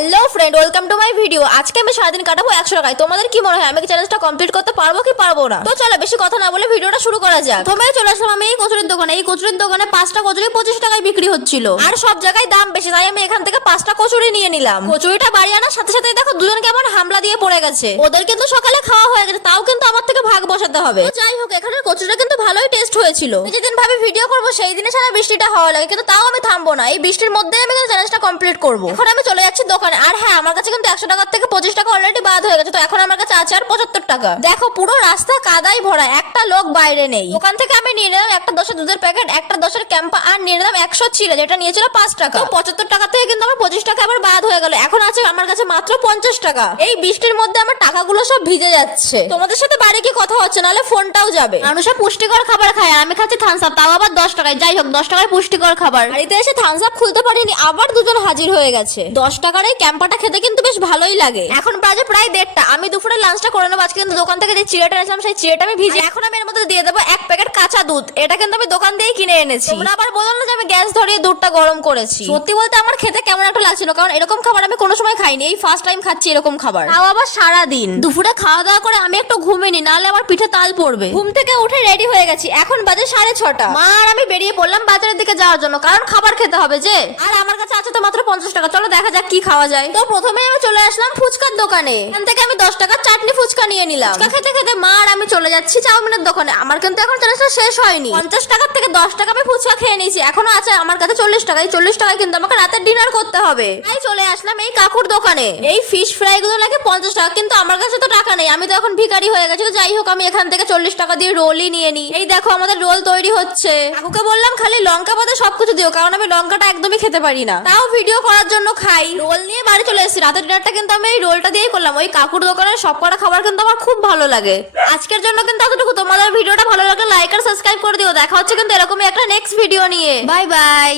Hello friend, welcome to my video. আজকে আমি সারাদিন কাটাবো একশো টাকায়। তোমাদের কি মনে হয়, আমি চ্যালেঞ্জটা কমপ্লিট করতে পারব কি পারব না? তো চলো, বেশি কথা না বলে ভিডিওটা শুরু করা যাক। প্রথমে চলে আসলাম আমি এই কচুরির দোকানে। এই কচুরির দোকানে পাঁচটা কচুরি পঁচিশ টাকায় বিক্রি হচ্ছিল। আর সব জায়গায় দাম বেশি, তাই আমি এখান থেকে পাঁচটা কচুরি নিয়ে নিলাম। কচুরিটা বাড়ি আনার সাথে সাথে দেখো দুজন কেমন হামলা দিয়ে পড়ে গেছে। ওদের কিন্তু সকালে খাওয়া হয়ে গেছে, তাও কিন্তু আমার থেকে ভাগ বসাতে হবে। যাই হোক, এখানের কচুরিটা কিন্তু ভালোই টেস্ট হয়েছিল। যেদিন ভাবে ভিডিও করব সেই দিনে সারা বৃষ্টিটা হওয়া লাগে, কিন্তু তাও আমি থামবো না। এই বৃষ্টির মধ্যে আমি কিন্তু চ্যালেঞ্জটা কমপ্লিট করব। এখন আমি চলে যাচ্ছি দোকানে। আর হ্যাঁ আমার কাছে কিন্তু একশো টাকার থেকে পঁচিশ টাকা অলরেডি বাদ হয়ে গেছে। তো এখন আমার কাছে আছে আর পঁচাত্তর টাকা। দেখো, পুরো রাস্তা কাদাই ভরা, একটা লোক বাইরে নেই। ওখান থেকে আমি নিয়ে নিলাম একটা দশের দুধের প্যাকেট একটা দশের ক্যাম্পা আর নিয়ে নিলাম একশো ছিল যেটা নিয়েছিল পাঁচ টাকা। পঁচাত্তর টাকা থেকে কিন্তু আমার পঁচিশ টাকা আবার বাদ হয়ে গেল। এখন আছে আমার কাছে মাত্র পঞ্চাশ টাকা। এই বৃষ্টির মধ্যে আমার টাকাগুলো সব ভিজে যাচ্ছে। তোমাদের সাথে বাড়ি কি কথা হচ্ছে? নাহলে ফোনটাও যাবে। মানুষের পুষ্টিকর খাবার খায় আর আমি খাচ্ছি থামস আপ তাও আবার দশ টাকায়। যাই হোক, দশ টাকায় পুষ্টিকর খাবার। বাড়িতে এসে থামস আপ খুলতে পারিনি, আবার দুজন হাজির হয়ে গেছে। দশ টাকার এই ক্যাম্পাটা খেতে কিন্তু বেশ ভালোই লাগে। এখন বাজে প্রায় দেড়টা। আমি দুপুরে লাঞ্চটা করে নেব। আজকে কিন্তু দোকান থেকে যে চিড়েটা এনেছিলাম সেই চিড়েটা আমি ভিজে এখন আমি এর মধ্যে দিয়ে দেবো এক প্যাকেট কাঁচা দুধ। এটা কিন্তু আমি দোকান দিয়ে কিনে এনেছি। তোমরা আবার বলো না যে আমি গ্যাস ধরিয়ে দুধটা গরম করেছি। সত্যি বলতে আমার খেতে কেমন একটা লাগছিল কারণ এরকম খাবার আমি কোনো সময় খাইনি। এই ফার্স্ট টাইম খাচ্ছি এরকম খাবার। তাও আবার সারা দিন দুপুরে খাওয়া দাওয়া করে আমি একটু ঘুমিনি নাহলে আমার পিঠে তাল পড়বে। ঘুম থেকে উঠে রেডি হয়ে গেছি। এখন বাজে সাড়ে ছটা। মা আর আমি বেরিয়ে পড়লাম বাজারের দিকে যাওয়ার জন্য কারণ খাবার খেতে হবে যে। আর আমার কাছে আছে তো মাত্র পঞ্চাশ টাকা। চলো দেখা যাক কি খাওয়া যায়। তো প্রথমে আমি চলে আসলাম ফুচকার দোকানে। এখান থেকে আমি দশ টাকার চাটনি ফুচকা নিয়ে নিলাম। ফুচকা খেতে খেতে মা আর আমি চলে যাচ্ছি চাউমিনের দোকানে। আমার কিন্তু এখন চ্যালেঞ্জটা শেষ হয়নি। পঞ্চাশ টাকার থেকে দশ টাকা আমি ফুচকা খেয়ে নিয়েছি। এখনও আছে আমার কাছে চল্লিশ টাকা। এই চল্লিশ টাকায় কিন্তু আমাকে রাতের ডিনার করতে হবে। তাই চলে আসলাম এই কাকুর দোকানে। এই ফিশ ফ্রাই গুলো লাগে পঞ্চাশ টাকা কিন্তু আমার কাছে তো টাকা নেই। আমি তো এখন ভিখারি হয়ে গেছি তো যাই হোক আমি এখান থেকে চল্লিশ টাকা দিয়ে রোলই নিয়ে নিই। এই দেখো আমাদের রোল তৈরি হচ্ছে। কাকুকে বললাম খালি লঙ্কা বাদে সবকিছু দিও কারণ আমি লঙ্কাটা একদমই খেতে পারি না। তাও ভিডিও করার জন্য খাই। রোল নিয়ে বাড়ি চলে এসেছি। রাতের ডিনারটা কিন্তু আমি এই রোলটা দিয়েই করলাম। ওই কাকুর দোকানের সব কটা খাবার কিন্তু আমার খুব ভালো লাগে। আজকের জন্য কিন্তু এতটুকু। তোমাদের ভিডিওটা ভালো লাগলে লাইক আর সাবস্ক্রাইব করে দিও। দেখা হচ্ছে কিন্তু এরকমই একটা নেক্সট ভিডিও নিয়ে। Bye bye